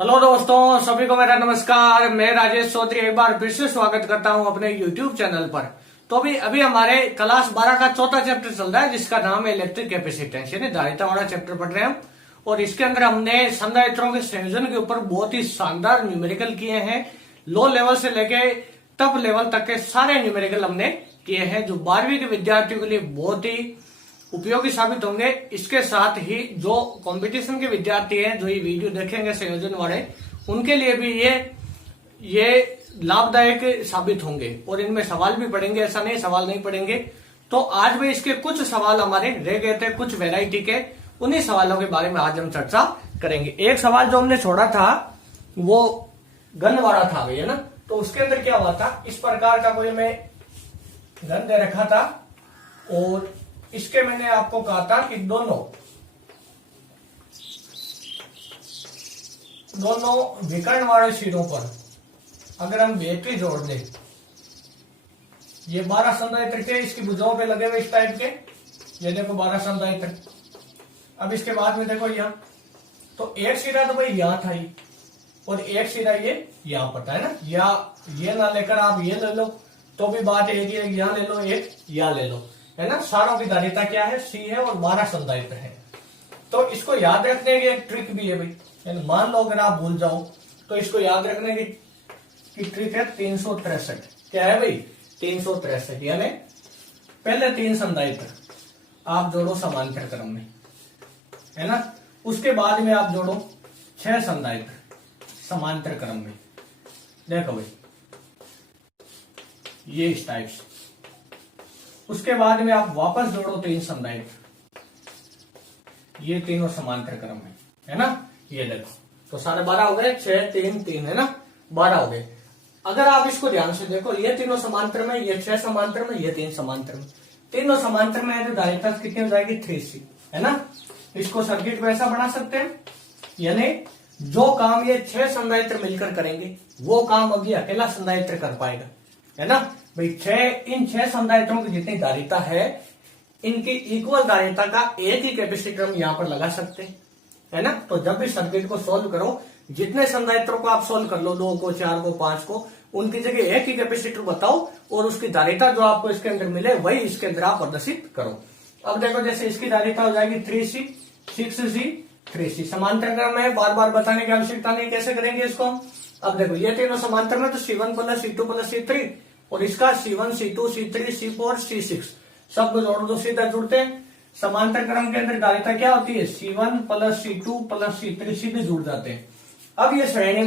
Hello दोस्तों, सभी को मेरा नमस्कार। मैं राजेश चौधरी एक बार फिर से स्वागत करता हूं अपने यूट्यूब चैनल पर। तो अभी हमारे क्लास 12 का चौथा चैप्टर चल रहा है, जिसका नाम है इलेक्ट्रिक कैपेसिटेंस, यानी धारिता वाला चैप्टर पढ़ रहे हैं हम। और इसके अंदर हमने संधारित्रों के संयोजन के ऊपर बहुत ही शानदार न्यूमेरिकल किए हैं। लो लेवल से लेके टॉप लेवल तक के सारे न्यूमेरिकल हमने किए हैं, जो 12वीं के विद्यार्थियों के लिए बहुत ही उपयोगी साबित होंगे। इसके साथ ही जो कंपटीशन के विद्यार्थी हैं, जो ये वीडियो देखेंगे संयोजन वाले, उनके लिए भी ये लाभदायक साबित होंगे। और इनमें सवाल भी पढ़ेंगे, ऐसा नहीं सवाल नहीं पढ़ेंगे। तो आज भी इसके कुछ सवाल हमारे रह गए थे, कुछ वेराइटी के, उन्हीं सवालों के बारे में आज हम चर्चा करेंगे। एक सवाल जो हमने छोड़ा था वो गन वाला था भैया ना। तो उसके अंदर क्या हुआ था, इस प्रकार का कोई मैं गन दे रखा था और इसके मैंने आपको कहा था कि दोनों विकर्ण वाले सिरों पर अगर हम बैटरी जोड़ दें, ये 12 संधारित्र थे, इसकी भुजाओं पे लगे हुए इस टाइप के, ये देखो 12 संधारित्र। अब इसके बाद में देखो यहां, तो एक सिरा तो भाई यहां था ही, और एक सिरा ये यहां पर था, है ना। या ये ना लेकर आप ये ले लो तो भी बात एक यहां ले लो, एक यहां ले लो, है ना। सारों की धारिता क्या है, सी है, और 12 संधारित्र है। तो इसको याद रखने की एक ट्रिक भी है भाई। मान लो अगर आप भूल जाओ तो इसको याद रखने की ट्रिक है 363। क्या है भाई, 363। यानी पहले 3 संधारित्र आप जोड़ो समांतर क्रम में, है ना। उसके बाद में आप जोड़ो 6 संधारित्र समांतर क्रम में। देखो भाई ये इस टाइप से। उसके बाद में आप वापस जोड़ो 3 संधारित्र, ये तीनों समांतर क्रम में, है ना। ये देखो, तो सारे 12 हो गए, 6 3 3, है ना, 12 हो गए। अगर आप इसको ध्यान से देखो, ये तीनों समांतर में, ये 6 समांतर में, ये 3 समांतर में, तीनों समांतर में है तो धारिता कितनी हो जाएगी, 3C, है ना। इसको सर्किट को ऐसा बना सकते हैं, यानी जो काम ये 6 संधारित्र मिलकर करेंगे वो काम अभी अकेला संधारित्र कर पाएगा, है ना भाई। इन 6 संधारित्रों की जितनी धारिता है, इनकी इक्वल धारिता का एक ही कैपेसिटर हम यहां पर लगा सकते हैं, है ना। तो जब भी सर्किट को सोल्व करो, जितने संधारित्रों को आप सोल्व कर लो, 2 को, 4 को, 5 को, उनकी जगह एक ही कैपेसिटर बताओ और उसकी धारिता जो आपको इसके अंदर मिले वही इसके अंदर आप प्रदर्शित करो। अब देखो, जैसे इसकी धारिता हो जाएगी 3C, 6C, 3C। समांतर क्रम में बार बार बताने की आवश्यकता नहीं, कैसे करेंगे इसको हम। अब देखो ये तीनों समांतर में, तो C1 plus C2 plus C3, और इसका C1 C2 C3 C4 C6 सब जोड़ दो, सीधा जुड़ते हैं। समांतर क्रम के अंदर धारिता क्या होती है, C1 plus C2 plus C3 सीधे जुड़ जाते हैं। अब ये श्रेणी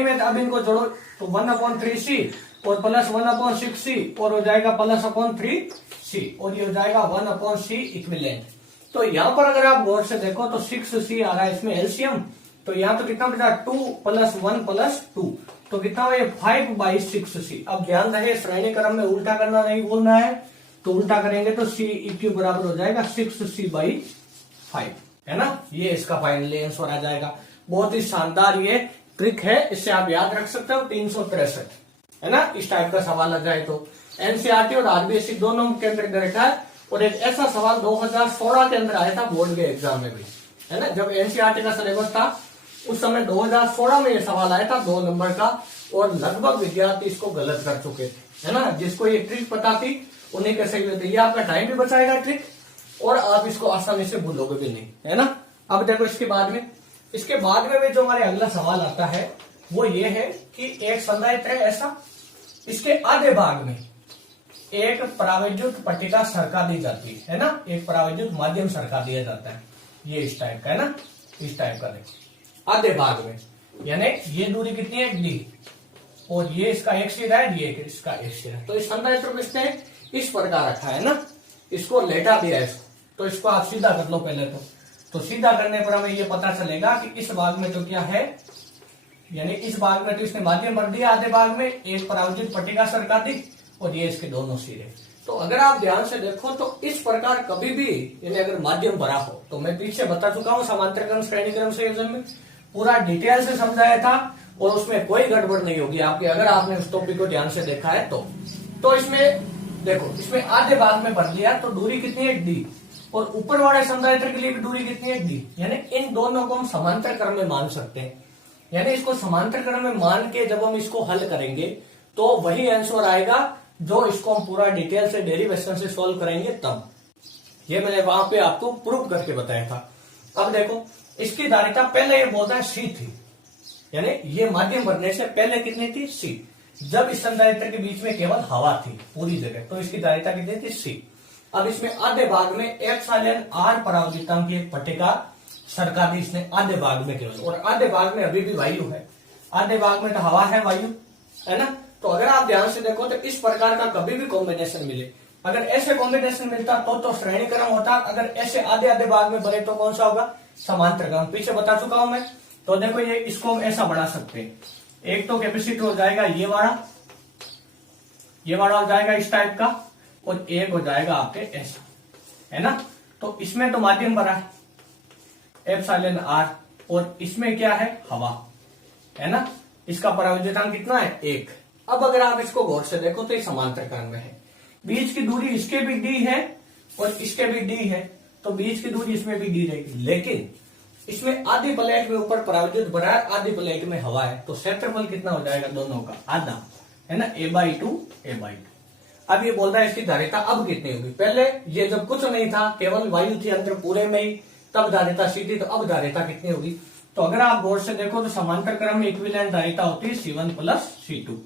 में अब इनको जोड़ो तो 1/3C और प्लस 1/6C और हो जाएगा प्लस/3C, और ये हो जाएगा 1/C इक्विवेलेंट। तो यहां पर अगर आप गौर से देखो तो 6C आ रहा है इसमें एलसीएम, तो यहां तो कितना बचा, 2 प्लस 1 प्लस 2, तो कितना हुआ, 5/6C। अब ध्यान रहे, श्रेणी क्रम में उल्टा करना नहीं बोलना है, तो उल्टा करेंगे तो C इक्यू बराबर हो जाएगा 6C/5, है ना। ये इसका फाइनल आंसर आ जाएगा। बहुत ही शानदार ये ट्रिक है, इससे आप याद रख सकते हो 363, है ना। इस टाइप का सवाल आ जाए तो एनसीईआरटी और आरबीएससी दोनों के अंदर रखा है। और एक ऐसा सवाल 2016 के अंदर आया था बोर्ड के एग्जाम में भी, है ना। जब एनसीईआरटी का सिलेबस था उस समय 2016 में ये सवाल आया था 2 नंबर का, और लगभग विद्यार्थी इसको गलत कर चुके थे, है ना। जिसको ये ट्रिक पता थी उन्हें कैसे होते, ये आपका टाइम भी बचाएगा ट्रिक, और आप इसको आसानी से भूलोगे भी नहीं, है ना। अब देखो इसके बाद में भी जो हमारे अगला सवाल आता है वो ये है कि एक संधारित्र है ऐसा, इसके आधे भाग में एक परावैद्युत पट्टिका सरका दी जाती है ना, एक परावैद्युत माध्यम सरका दिया जाता है, ये इस टाइप का, है ना, इस टाइप का। देखो आधे भाग में, यानी ये दूरी कितनी है, D, और ये इसका एक सिरा है, ये इसका एक सिरा। तो इस संधारित्र को इसने इस प्रकार रखा है ना, इसको लेटा दिया इसको, तो इसको आप सीधा कर लो पहले तो सीधा करने पर हमें ये पता चलेगा कि इस भाग में तो क्या है, यानी इस भाग में तो इसने माध्यम भर दिया, आधे भाग में एक परावैद्युत पट्टिका सरका दी, और ये इसके दोनों सिरे। तो अगर आप ध्यान से देखो तो इस प्रकार कभी भी, यानी अगर माध्यम भरा हो, तो मैं पीछे बता चुका हूं समांतर क्रम श्रेणी क्रम संयोजन में पूरा डिटेल से समझाया था, और उसमें कोई गड़बड़ नहीं होगी आपकी अगर आपने उस टॉपिक को ध्यान से देखा है तो इसमें देखो, इसमें आधे भाग में भर लिया तो दूरी कितनी है, D, और ऊपर वाले संधारित्र के लिए भी दूरी कितनी है, D, यानी इन दोनों को हम समांतर क्रम में मान सकते हैं। यानी इसको समांतर क्रम में मान के जब हम इसको हल करेंगे तो वही आंसर आएगा जो इसको हम पूरा डिटेल से डेरिवेशन से सॉल्व करेंगे तब। ये मैंने वहां पे आपको प्रूव करके बताया था। अब देखो इसकी धारिता पहले ये बोलता है सी थी, यानी ये माध्यम बनने से पहले कितनी थी सी। जब इस संधारित्र के बीच में केवल हवा थी पूरी जगह तो इसकी धारिता कितनी थी सी। अब इसमें आधे भाग में एप्सिलॉन आर परावैद्युतांक की एक पट्टिका सरका दी इसने आधे भाग में केवल, और आधे भाग में अभी भी वायु है, आधे भाग में तो हवा है वायु है ना। तो अगर आप ध्यान से देखो तो इस प्रकार का कभी भी कॉम्बिनेशन मिले, अगर ऐसे कॉम्बिनेशन मिलता तो श्रेणी क्रम होता, अगर ऐसे आधे आधे भाग में बने तो कौन सा होगा समांतर क्रम। पीछे बता चुका हूं मैं। तो देखो ये इसको हम ऐसा बढ़ा सकते हैं, एक तो कैपेसिटर हो जाएगा ये वाला हो जाएगा इस टाइप का, और एक हो जाएगा आपके ऐसा, है ना। तो इसमें तो माध्यम भरा है एप्सिलॉन आर, और इसमें क्या है हवा, है ना। इसका परावैद्युतांक कितना है 1। अब अगर आप इसको गौर से देखो तो ये समांतर क्रम में है, बीच की दूरी इसके भी डी है और इसके भी डी है, तो बीच की दूरी इसमें भी डी रहेगी। लेकिन इसमें आधी प्लेट में ऊपर परावैद्युत भरा है, आधी प्लेट में हवा है, तो क्षेत्रफल कितना हो जाएगा दोनों का आधा, है ना, a/2 a/2। अब ये बोल रहा है इसकी धारिता अब कितनी होगी। पहले ये जब कुछ नहीं था केवल वायु थी अंदर पूरे में ही, तब धारिता सी थी, तो अब धारिता कितनी होगी। तो अगर आप गौर से देखो तो समांतर क्रम में इक्विवेलेंट धारिता होती है C1 प्लस C2।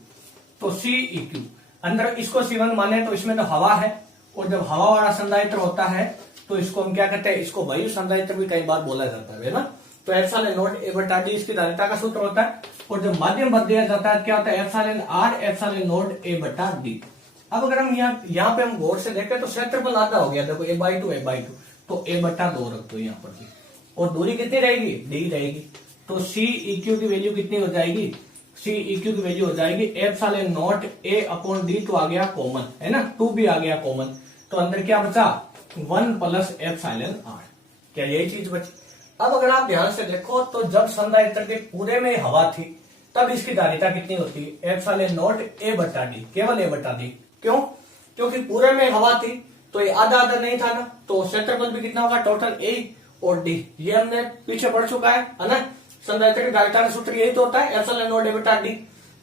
तो Ceq अंदर इसको C1 माने तो इसमें तो हवा है, और जब हवा वाला संधारित्र होता है तो इसको हम क्या कहते हैं, इसको वायु संधारित्र भी कई बार बोला जाता है ना। तो एप्सिलॉन नॉट a/d इसकी धारिता का सूत्र होता है, और जब माध्यम बदल दिया जाता है क्या होता है epsilon r epsilon not a/d। अब अगर हम यहाँ पे हम गौर से देखें तो क्षेत्रफल आधा हो गया, देखो a/2 तो a/2 रख दो यहाँ पर भी, और दूरी कितनी रहेगी d रहेगी। तो Ceq की वैल्यू कितनी हो जाएगी, Ceq की वैल्यू हो जाएगी एप्सिलॉन नॉट a/d, तो आ गया कॉमन, है ना, 2 भी आ गया कॉमन, तो अंदर क्या बचा 1 प्लस एप्सिलॉन r, क्या यही चीज बची। अब अगर आप ध्यान से देखो तो जब संधारित्र के पूरे में हवा थी तब इसकी धारिता कितनी होती है एप्सिलॉन नॉट a/d, केवल a/d। क्यों, क्योंकि पूरे में हवा थी तो ये आधा आधा नहीं था ना, तो क्षेत्रफल भी कितना होगा टोटल a और d, ये हमने पीछे पढ़ चुका है ना। संधारित्र की धारिता का सूत्र यही तो होता है एप्सिलॉन नॉट a/d।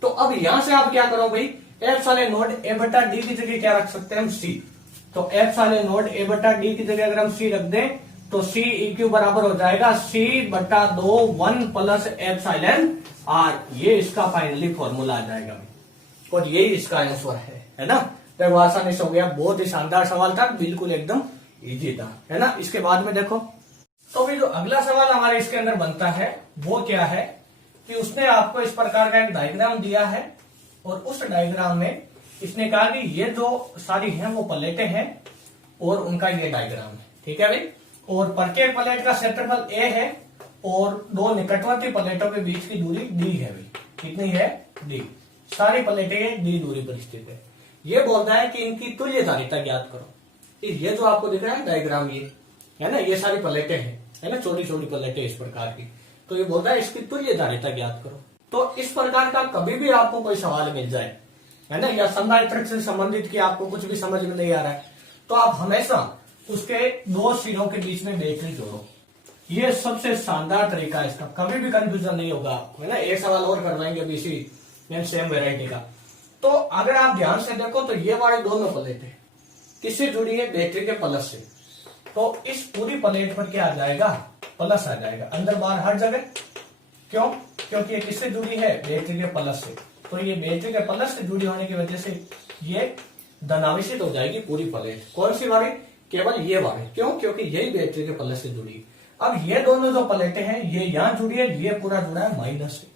तो अब यहां से आप क्या करो भाई, एप्सिलॉन नॉट a/d की जगह क्या रख सकते हैं हम c। तो एप्सिलॉन नॉट a/d की जगह अगर हम c रख दें तो Ceq बराबर हो जाएगा c/2 1 प्लस एप्सिलॉन r। ये इसका फाइनली फॉर्मूला आ जाएगा और यही इसका आंसर है ना। तो आसानी से हो गया, बहुत ही शानदार सवाल था, बिल्कुल एकदम इजी था, है ना। इसके बाद में देखो तो भी जो अगला सवाल हमारे इसके अंदर बनता है वो क्या है कि उसने आपको इस प्रकार का एक डायग्राम दिया है, और उस डायग्राम में इसने कहा कि ये जो सारी हैं वो प्लेटें हैं और उनका ये डायग्राम है, ठीक है भाई। और प्रत्येक प्लेट का क्षेत्रफल a है और दो निकटवर्ती प्लेटों के बीच की दूरी d है भाई, कितनी है d, सारी प्लेटें d दूरी पर स्थित है। ये बोलता है कि इनकी तुल्य धारिता ज्ञात करो। ये जो आपको दिख रहा है डायग्राम, ये है ना, ये सारी प्लेटें हैं, है ना, छोटी छोटी प्लेटें इस प्रकार की। तो ये बोलता है इसकी तुल्य धारिता ज्ञात करो। तो इस प्रकार का कभी भी आपको कोई सवाल मिल जाए, है ना, या संधारित्र से संबंधित कि आपको कुछ भी समझ में नहीं आ रहा है, तो आप हमेशा उसके दो सिरों के बीच में बैटरी जोड़ो। ये सबसे शानदार तरीका है इसका, कभी भी कंफ्यूजन नहीं होगा आपको, है ना। एक सवाल और करवाएंगे अभी इसी सेम वेराइटी का। तो अगर आप ध्यान से देखो तो ये वाले दोनों प्लेटें किससे जुड़ी है, बैटरी के प्लस से। तो इस पूरी प्लेट पर क्या आ जाएगा, प्लस आ जाएगा, अंदर बाहर हर जगह। क्यों, क्योंकि ये किससे जुड़ी है, बैटरी के प्लस से। तो ये बैटरी के प्लस से जुड़ी होने की वजह से ये धनावेशित हो जाएगी पूरी प्लेट। कौन सी वाली, केवल ये वाली। क्यों, क्योंकि यही बैटरी के प्लस से जुड़ी। अब ये दोनों जो प्लेटें हैं ये यहां जुड़ी है, ये पूरा जुड़ा है माइनस से,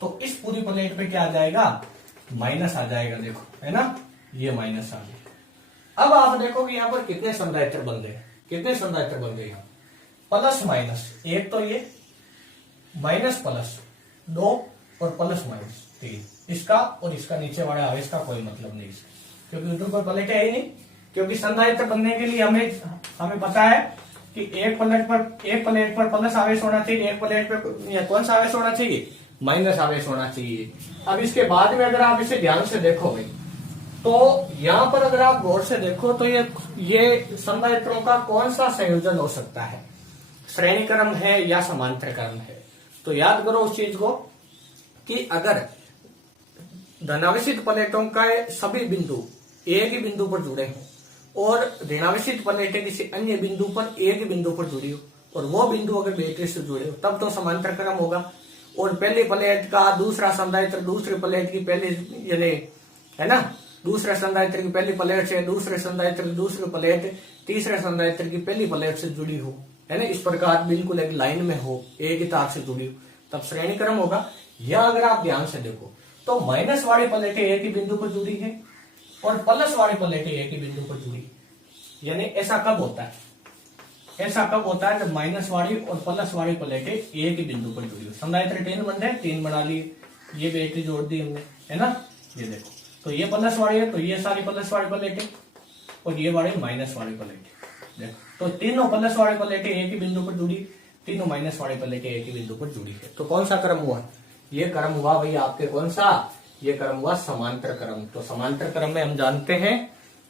तो इस पूरी प्लेट पे क्या आ जाएगा, माइनस आ जाएगा, देखो, है ना, ये माइनस आ गया। अब आप देखो कि यहाँ पर कितने संधारित्र बन गए, कितने संधारित्र बन गए यहाँ, प्लस माइनस, एक तो ये माइनस प्लस 2 और प्लस माइनस 3, इसका और इसका नीचे वाले आवेश का कोई मतलब नहीं, क्योंकि उधर कोई प्लेटें है ही नहीं। क्योंकि संधारित्र बनने के लिए हमें पता है कि एक प्लेट पर प्लस आवेश होना चाहिए, एक प्लेट पर कौन सा आवेश होना चाहिए, माइनस आवेश होना चाहिए। अब इसके बाद में अगर आप इसे ध्यान से देखो भाई, तो यहाँ पर अगर आप गौर से देखो तो ये संधारित्रों का कौन सा संयोजन हो सकता है, श्रेणी क्रम है या समांतर क्रम है। तो याद करो उस चीज को कि अगर धनावेशित प्लेटों का सभी बिंदु एक ही बिंदु पर जुड़े हों और ऋणावेशित प्लेटें किसी अन्य बिंदु पर एक ही बिंदु पर जुड़ी हो और वो बिंदु अगर बैटरी से जुड़े हो तब तो समांतर क्रम होगा। और पहली प्लेट का दूसरा संधारित्र दूसरी प्लेट की पहली यानी है ना, दूसरे संधारित्र की पहली प्लेट से दूसरे संधारित्र की दूसरी प्लेट तीसरे संधारित्र की पहली प्लेट से जुड़ी हो, है ना, इस प्रकार बिल्कुल एक लाइन में हो, एक ही तार से जुड़ी हो, तब श्रेणी क्रम होगा। या अगर आप ध्यान से देखो तो माइनस वाली प्लेटें एक ही बिंदु पर जुड़ी है और प्लस वाली प्लेटें एक ही बिंदु पर जुड़ी, यानी ऐसा कब होता है? ऐसा कब होता है जब माइनस वाली और प्लस वाली प्लेटें एक ही बिंदु पर जुड़ी हो। संधारित्र 3 बन रहे, 3 बना लिए, ये बैटरी जोड़ दी हमने, है ना, ये देखो, तो ये प्लस वाली है तो ये सारी प्लस वाली प्लेटें और ये वाली माइनस वाली प्लेटें देखो, तो तीनों प्लस वाली प्लेटें एक ही बिंदु पर जुड़ी, तीनों माइनस वाली प्लेटें एक ही बिंदु पर जुड़ी है। तो कौन सा क्रम हुआ? ये क्रम हुआ भाई आपके कौन सा? ये क्रम हुआ समांतर क्रम। तो समांतर क्रम में हम जानते हैं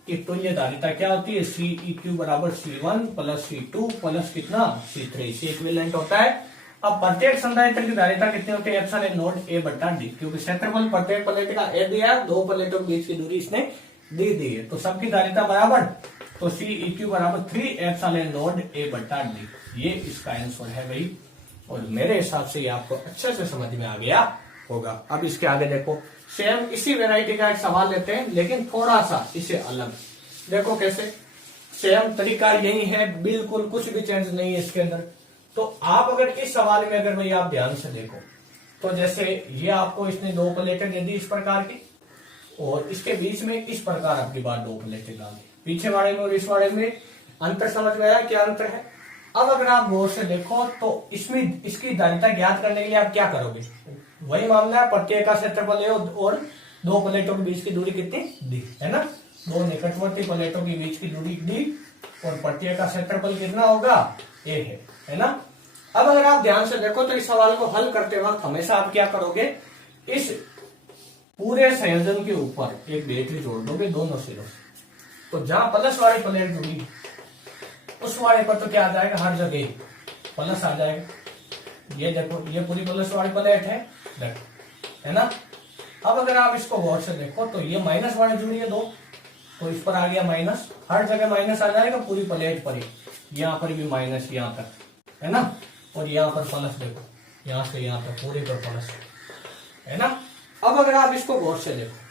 कि तुल्य धारिता क्या होती है? सी ई क्यू बराबर C1 प्लस C2 प्लस कितना C3, सी इक्विवेलेंट होता है। अब प्रत्येक संधारित्र की धारिता कितनी होती है? एप्सिलॉन नॉट A बटा D, क्योंकि क्षेत्रफल प्रत्येक प्लेट का A दिया है, दो प्लेटों के बीच की दूरी इसने D दी है, तो सबकी धारिता बराबर, तो सी ई क्यू बराबर 3 एप्सिलॉन नॉट A बटा D, ये इसका आंसर है भाई। और मेरे हिसाब से ये आपको अच्छे से समझ में आ गया होगा। अब इसके आगे देखो, सेम इसी वैरायटी का एक सवाल लेते हैं लेकिन थोड़ा सा इसे अलग। देखो कैसे, सेम तरीका यही है, बिल्कुल कुछ भी चेंज नहीं है इसके अंदर। तो आप अगर इस सवाल में अगर भाई आप ध्यान से देखो तो जैसे ये आपको इसने दो प्लेटें दे दी इस प्रकार की और इसके बीच में इस प्रकार आपकी बात दो प्लेटें डाल दी, पीछे वाले में और इस वाले में अंतर समझ में आया? क्या अंतर है? अब अगर आप गौर से देखो तो इसमें इसकी धारिता ज्ञात करने के लिए आप क्या करोगे? वही मामला है, प्रत्येक का क्षेत्रफल है और दो प्लेटों के बीच की दूरी कितनी दी, है ना, दो निकटवर्ती प्लेटों के बीच की दूरी दी और प्रत्येक का क्षेत्रफल कितना होगा? ए है ना। अब अगर आप ध्यान से देखो तो इस सवाल को हल करते वक्त हमेशा आप क्या करोगे? इस पूरे संयोजन के ऊपर एक बैटरी जोड़ दोगे दोनों सिरों से, तो जहां प्लस वाली प्लेट जुड़ी उस वाले पर तो क्या आ जाएगा? हर जगह प्लस आ जाएगा। ये देखो, ये पूरी प्लस वाली प्लेट है, देखो, है ना। अब अगर आप इसको गौर से देखो तो ये माइनस वाली जुड़ी है दो, तो इस पर आ गया माइनस, हर जगह माइनस आ जाएगा पूरी प्लेट पर ही, यहाँ पर भी माइनस यहाँ तक, है ना, और यहाँ पर प्लस, देखो यहाँ से यहाँ तक पूरे पर प्लस, है ना। अब अगर आप इसको गौर से देखो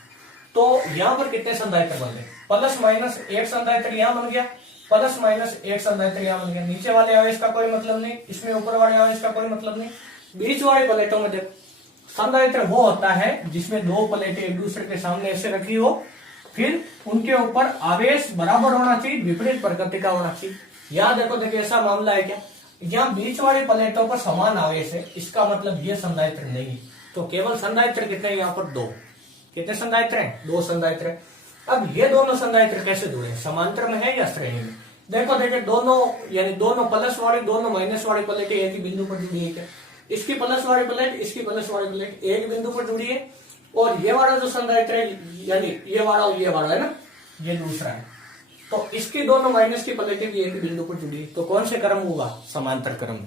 तो यहाँ पर कितने संधारित्र बन गए? प्लस माइनस एक संधारित्र यहाँ बन गया, प्लस माइनस एक संधारित्र यहाँ बन गया। नीचे वाले आवेश का कोई मतलब नहीं, इसमें ऊपर वाले आवेश का कोई मतलब नहीं। बीच वाले प्लेटों में देखो, संधारित्र वो होता है जिसमें दो प्लेटें एक दूसरे के सामने ऐसे रखी हो, फिर उनके ऊपर आवेश बराबर होना चाहिए, विपरीत प्रकृति का होना चाहिए। यहाँ देखो, देखिए ऐसा मामला है क्या? यहाँ बीच वाली प्लेटों पर समान आवेश है, इसका मतलब ये संधारित्र नहीं है। तो केवल संधारित्र कितने हैं यहाँ पर? दो। कितने संधारित्र हैं? दो संधारित्र हैं। अब ये दोनों संधारित्र कैसे जुड़े हैं? समांतर में है या श्रेणी में? देखो देखिए, दोनों यानी दोनों प्लस वाली दोनों माइनस वाली प्लेटें एक ही बिंदु पर जुड़ी है क्या? इसकी प्लस वाली प्लेट इसकी प्लस वाली प्लेट एक बिंदु पर जुड़ी है और ये वाला जो संधारित्र है यानी ये वाला और ये वाला है ना, ये दूसरा है, तो इसकी दोनों माइनस की प्लेटें भी एक बिंदु पर जुड़ी है। तो कौन से क्रम हुआ? समांतर क्रम,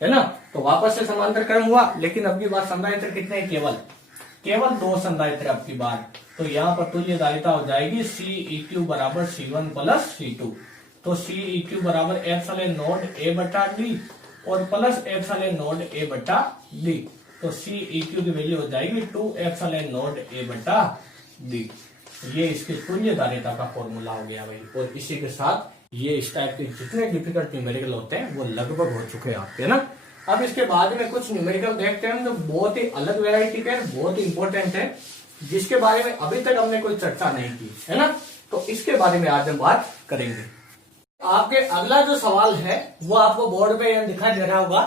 है ना। तो वापस से समांतर क्रम हुआ, लेकिन अब की बार संधारित्र कितने हैं? केवल दो संधारित्र अब की बार। तो यहाँ पर तुल्य धारिता हो जाएगी सी ई क्यू बराबर C1 प्लस C2, तो सी ई क्यू बराबर एप्सिलॉन नॉट A बटा D और प्लस एप्सिलॉन नॉट A बटा D, तो सी ई क्यू की वैल्यू हो जाएगी 2 एप्सिलॉन नॉट A बटा D। ये इसकी तुल्य धारिता का फॉर्मूला हो गया भाई। और इसी के साथ ये इस टाइप के जितने डिफिकल्ट न्यूमेरिकल होते हैं वो लगभग हो चुके हैं आपके ना। अब इसके बाद में कुछ न्यूमेरिकल देखते हैं जो बहुत ही अलग वैरायटी के, बहुत ही इंपॉर्टेंट है, जिसके बारे में अभी तक हमने कोई चर्चा नहीं की, है ना। तो इसके बारे में आज हम बात करेंगे। आपके अगला जो सवाल है वो आपको बोर्ड पे दिखाई दे रहा होगा,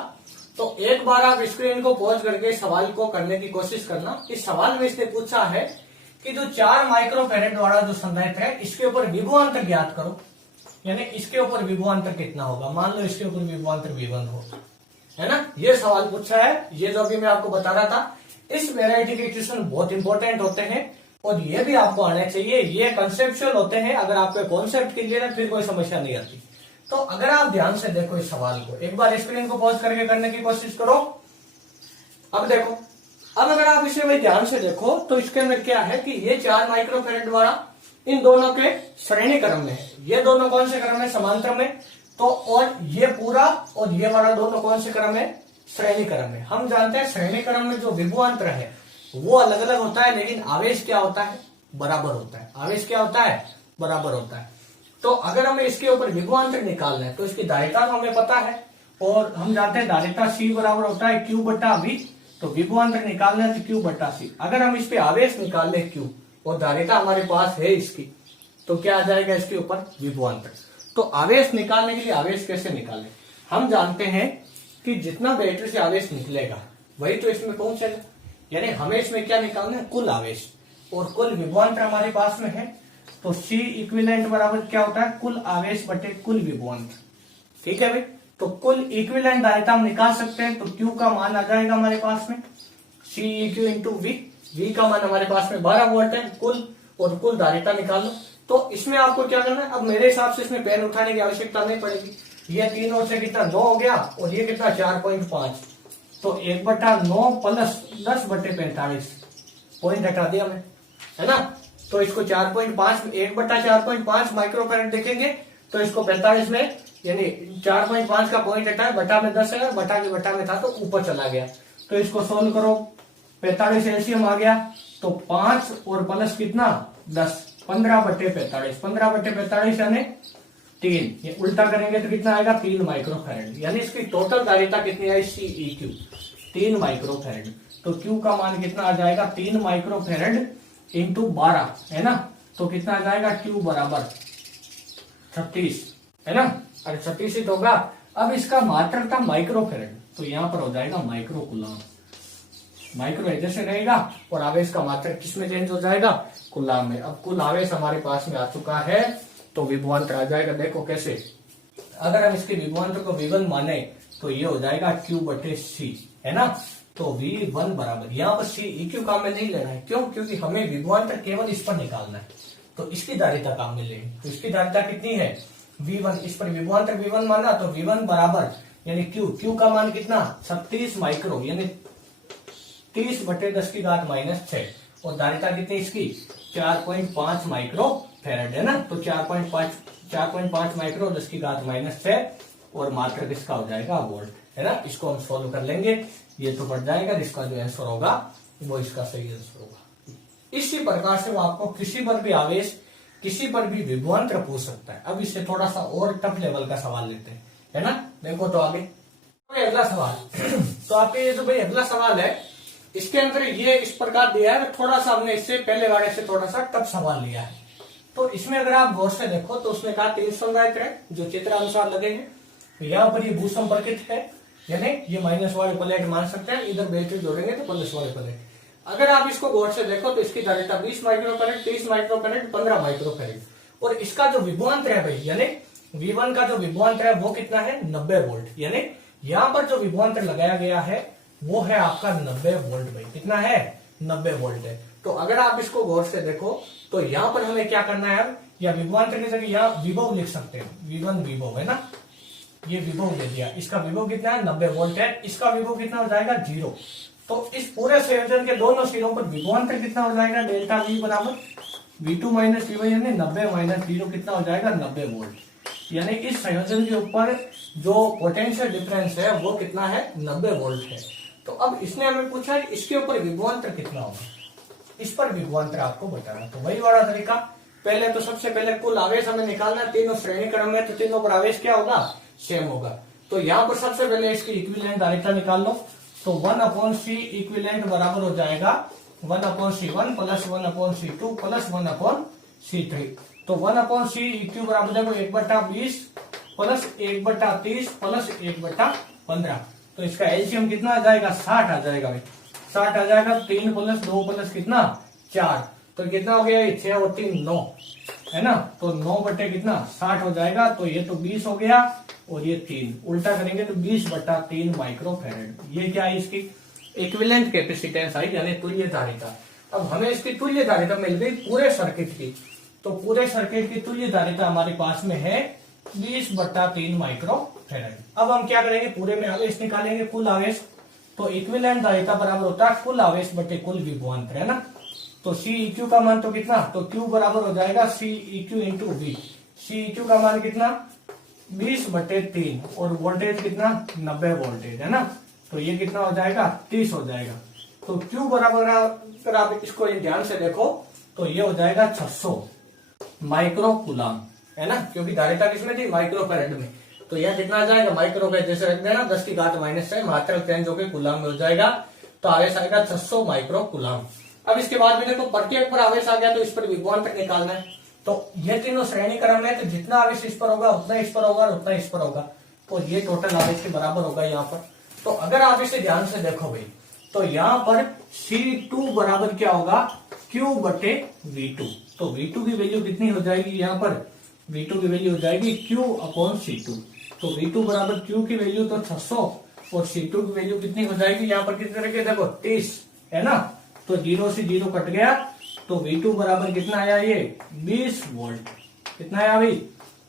तो एक बार आप स्क्रीन को पॉज करके सवाल को करने की कोशिश करना। इस सवाल में इसने पूछा है कि जो 4 माइक्रोफैरेड वाला जो संधारित्र है इसके ऊपर विभवांतर ज्ञात करो, यानी इसके ऊपर विभवांतर कितना होगा। मान लो इसके ऊपर विभवांतर V1 हो, है ना, ये सवाल पूछा है। ये जो अभी मैं आपको बता रहा था, इस वेराइटी के क्वेश्चन बहुत इंपॉर्टेंट होते हैं और ये भी आपको आने चाहिए। ये कंसेप्चुअल होते हैं, अगर आपके कॉन्सेप्ट क्लियर है फिर कोई समस्या नहीं आती। तो अगर आप ध्यान से देखो इस सवाल को, एक बार स्क्रीन को पॉज करके करने की कोशिश करो। अब देखो, अब अगर आप इसे भाई ध्यान से देखो तो इसके अंदर क्या है कि ये 4 माइक्रोफेरेड वाला इन दोनों के श्रेणी क्रम में है। ये दोनों कौन से क्रम में? समांतर में। तो और ये पूरा और ये वाला दोनों कौन से क्रम में? श्रेणी क्रम में। हम जानते हैं श्रेणी क्रम में जो विभवांतर है वो अलग अलग होता है, लेकिन आवेश क्या होता है? बराबर होता है। आवेश क्या होता है? बराबर होता है। तो अगर हमें इसके ऊपर विभवांतर निकालना है तो इसकी धारिता तो हमें पता है, और हम जानते हैं धारिता C बराबर होता है Q बटा V। तो विभवांतर निकालना है तो Q बटा C। अगर हम इस पे आवेश निकाल ले Q और धारिता हमारे पास है इसकी, तो क्या आ जाएगा इसके ऊपर? विभवांतर। तो आवेश निकालने के लिए आवेश कैसे निकालें? हम जानते हैं कि जितना बैटरी से आवेश निकलेगा वही तो इसमें पहुंचेगा, यानी हमें इसमें क्या निकालना है? कुल आवेश। और कुल विभवांतर हमारे पास में है, तो C इक्विवेलेंट बराबर क्या होता है? कुल आवेश बटे कुल विभवांतर। ठीक है भाई। तो कुल इक्विवेलेंट धारिता हम निकाल सकते हैं, तो Q का मान आ जाएगा हमारे पास में CEQ इंटू V। V का मान हमारे पास में 12 वोल्ट है कुल, और कुल धारिता निकाल लो। तो इसमें आपको क्या करना है? अब मेरे हिसाब से इसमें पेन उठाने की आवश्यकता नहीं पड़ेगी। ये 3 और से कितना? 9 हो गया, और ये कितना? 4.5। तो 1/9 प्लस 10/45 पॉइंट हटा दिया मैं, है ना। तो इसको 4.5 1/4.5 माइक्रोफेरेड देखेंगे, तो इसको 45 में, यानी 4.5 का पॉइंट हटा है, बटा में 10 है, और बटा के बटा में था तो ऊपर चला गया। तो इसको सोल्व करो, 45 एलसीएम आ गया, तो 5 और प्लस कितना? 10, 15/45। 15/45 यानी 3। ये उल्टा करेंगे तो कितना आएगा? 3 माइक्रोफेरेड। यानी इसकी टोटल धारिता कितनी आई? CEQ 3 microfarad. तो Q का मान कितना आ जाएगा? 3 माइक्रोफेरेड इंटू 12, है ना। तो कितना आ जाएगा? Q बराबर 36, है ना। अरे 36 ही तो होगा। अब इसका मात्रक था माइक्रोफेरेड, तो यहां पर हो जाएगा माइक्रो कूलाम। माइक्रो जैसे रहेगा, और आवेश का मात्रक किसमें चेंज हो जाएगा? कूलाम में। अब कुल आवेश हमारे पास में आ चुका है, तो विभवांतर आ जाएगा। देखो कैसे, अगर हम इसके विभवांतर को V1 माने तो ये हो जाएगा Q बटे C, है ना। तो V1 बराबर, यहाँ पर CEQ काम में नहीं लेना है। क्यों? क्योंकि हमें विभवांतर केवल इस पर निकालना है, तो इसकी धारिता काम में लेंगे। तो इसकी धारिता कितनी है? V1। इस पर विभवांतर V1 माना, तो V1 बराबर यानी Q का मान कितना? 36 माइक्रो, यानी 30/10⁻⁶। और धारिता कितनी इसकी? 4.5 माइक्रो फेरेड, है ना। तो 4.5 माइक्रो 10⁻⁶, और मात्रक इसका हो जाएगा वोल्ट, है ना। इसको हम सोल्व कर लेंगे, ये तो बढ़ जाएगा। इसका जो आंसर होगा वो इसका सही आंसर होगा। इसी प्रकार से वो आपको किसी पर भी आवेश, किसी पर भी विभवांतर पूछ सकता है। अब इससे थोड़ा सा और टफ लेवल का सवाल लेते हैं, है ना। देखो तो आगे अगला सवाल तो आपके ये जो भाई अगला सवाल है, इसके अंदर ये इस प्रकार दिया है, थोड़ा सा हमने इससे पहले वाले से थोड़ा सा टफ सवाल लिया है। तो इसमें अगर आप गौर से देखो तो उसने कहा 3 संधारित्र है जो चित्रानुसार लगेंगे। यहाँ पर ये भू संपर्कित है, यानी ये माइनस वाले प्लेट मान सकते हैं, इधर बैटरी जोड़ेंगे तो प्लस वाले प्लेट। अगर आप इसको गौर से देखो तो इसकी धारिता 20 माइक्रोफेरेड, 30 माइक्रोफेरेड, 15 माइक्रोफेरेड, और इसका जो विभवांतर है भाई, यानी V1 का जो विभवांतर है वो कितना है? 90 वोल्ट। यानी यहाँ पर जो विभवांतर लगाया गया है वो है आपका 90 वोल्ट भाई। कितना है? 90 वोल्ट है। तो अगर आप इसको गौर से देखो तो यहाँ पर हमें क्या करना है? अब या विभवांतर की जगह यहाँ विभव लिख सकते हैं, V1 विभव, है ना। ये विभव दे दिया, इसका विभव कितना है? 90 वोल्ट है। इसका विभव कितना हो जाएगा? 0। तो इस पूरे संयोजन के दोनों सिरों पर विभवांतर कितना हो जाएगा? डेल्टा V बराबर V2 माइनस V1, यानी 90 माइनस 0 कितना हो जाएगा? 90 वोल्ट। यानी इस संयोजन के ऊपर जो पोटेंशियल डिफरेंस है वो कितना है? 90 वोल्ट है। तो अब इसने हमें पूछा इसके ऊपर विभवांतर कितना होगा, इस पर विभवांतर आपको बताना। तो वही वाला तरीका, पहले तो सबसे पहले कुल आवेश हमें निकालना है। तीनों श्रेणी क्रम में, तो तीनों पर आवेश क्या होगा? सेम होगा। तो यहाँ पर सबसे पहले इसकी इक्विवेलेंट धारिता निकाल लो। तो 1/C इक्विवेलेंट बराबर हो जाएगा 1/C1 plus 1/C2 plus 1/C3। तो 1/CEQ बराबर देखो 1/20 प्लस 1/30 प्लस 1/15। तो इसका एलसीएम कितना आ जाएगा? 60 आ जाएगा भाई। 60 आ जाएगा। 3 प्लस 2 प्लस कितना? 4। तो कितना हो गया? 6 और 3 9, है ना। तो 9 बटे कितना? 60 हो जाएगा। तो ये तो 20 हो गया, और ये 3 उल्टा करेंगे तो 20/3 माइक्रोफेरेड। ये क्या है? इसकी इक्विवेलेंट कैपेसिटेंस आई, यानी तुल्य धारिता। अब हमें इसकी तुल्य धारिता मिल गई पूरे सर्किट की। तो पूरे सर्किट की तुल्य धारिता हमारे पास में है 20/3 माइक्रोफेरेड। अब हम क्या करेंगे? पूरे में आवेश निकालेंगे, कुल आवेश। तो इक्विवेलेंट धारिता बराबर होता है कुल आवेश बटे कुल विभवांतर, है ना। तो Ceq का मान तो कितना, तो Q बराबर हो जाएगा Ceq इंटू वी। Ceq का मान कितना 20/3 और वोल्टेज कितना 90 वोल्टेज, है ना। तो ये कितना हो जाएगा 30 हो जाएगा। तो Q बराबर अगर आप इसको ध्यान से देखो तो ये हो जाएगा 600 माइक्रो कूलम, है ना, क्योंकि धारिता किसमें थी माइक्रो फैराड में। तो यह कितना आ जाएगा माइक्रो का जैसे रख देना 10 की घात -6 मात्रा चेंज होकर कूलम में हो जाएगा। तो आवेश आएगा 600 माइक्रो कूलम। अब इसके बाद में देखो प्रत्येक पर आवेश आ गया तो इस पर विभवांतर निकालना है। तो ये तीनों श्रेणी क्रम है, तो जितना आवेश इस पर होगा उतना इस पर होगा और उतना इस पर होगा, तो ये टोटल आवेश के बराबर होगा यहाँ पर। तो अगर आप इसे ध्यान से देखो भाई तो यहाँ पर C2 बराबर क्या होगा Q बटे V2। तो V2 की वैल्यू कितनी हो जाएगी, यहाँ पर V2 की वैल्यू हो जाएगी Q अपॉन C2। तो V2 बराबर Q की वैल्यू तो 600 और C2 की वैल्यू कितनी हो जाएगी यहाँ पर कितने रखे देखो 30, है ना। तो 0 से 0 कट गया तो V2 बराबर कितना आया ये 20 वोल्ट। कितना आया भाई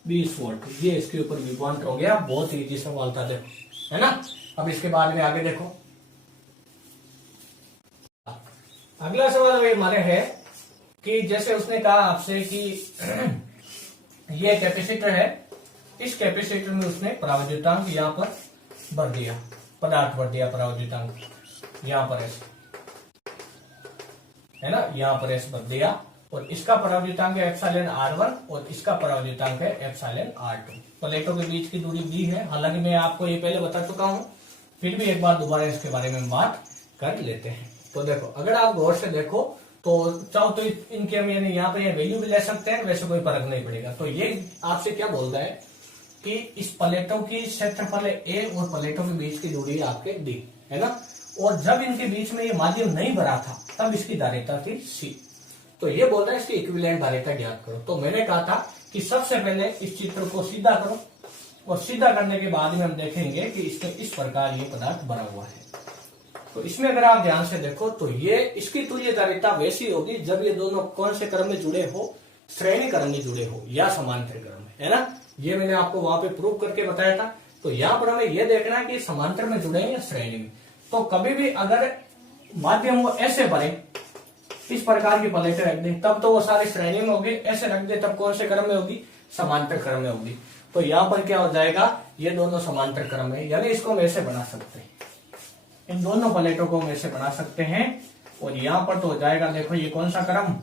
20 वोल्ट। ये इसके ऊपर विभवांतर हो गया। बहुत इजी सवाल था देखो, है ना। अब इसके बाद में आगे देखो, अगला सवाल ये हमारे है कि जैसे उसने कहा आपसे कि ये कैपेसिटर है, इस कैपेसिटर में उसने परावैद्युतांक यहाँ पर भर दिया, पदार्थ भर दिया परावैद्युतांक यहाँ पर ऐसे, है ना, यहाँ पर ऐसे भर दिया और इसका परावैद्युतांक है एप्सिलॉन R1 और इसका परावैद्युतांक है एप्सिलॉन R2। प्लेटों के बीच की दूरी दी है, हालांकि मैं आपको ये पहले बता चुका हूं, फिर भी एक बार दोबारा इसके बारे में बात कर लेते हैं। तो देखो अगर आप गौर से देखो तो चाहो तो इनके हम यानी यहाँ पे ये वैल्यू भी ले सकते हैं, वैसे कोई फर्क नहीं पड़ेगा। तो ये आपसे क्या बोलता है कि इस प्लेटों की क्षेत्रफल ए और प्लेटों के बीच की दूरी आपके डी, है ना। और जब इनके बीच में ये माध्यम नहीं भरा था तब इसकी धारिता थी सी। तो ये बोल रहा है इसकी इक्विवेलेंट धारिता ज्ञात करो। तो मैंने कहा था कि सबसे पहले इस चित्र को सीधा करो और सीधा करने के बाद में हम देखेंगे कि इसमें इस प्रकार ये पदार्थ भरा हुआ है। तो इसमें अगर आप ध्यान से देखो तो ये इसकी तुल्य धारिता वैसी होगी जब ये दोनों कौन से क्रम में जुड़े हो, श्रेणी क्रम में जुड़े हो या समांतर क्रम में, है ना। ये मैंने आपको वहां पे प्रूव करके बताया था। तो यहाँ पर हमें यह देखना है कि समांतर में जुड़े हैं या श्रेणी में। तो कभी भी अगर माध्यम वो ऐसे भरे, इस प्रकार की प्लेटें रख दे तब तो वो सारी श्रेणी में होगी, ऐसे रख दे तब कौन से क्रम में होगी, समांतर क्रम में होगी। तो यहाँ पर क्या हो जाएगा, ये दोनों समांतर क्रम में, यानी इसको हम ऐसे बना सकते हैं, इन दोनों प्लेटों को हम ऐसे बना सकते हैं। और यहाँ पर तो हो जाएगा देखो ये कौन सा क्रम,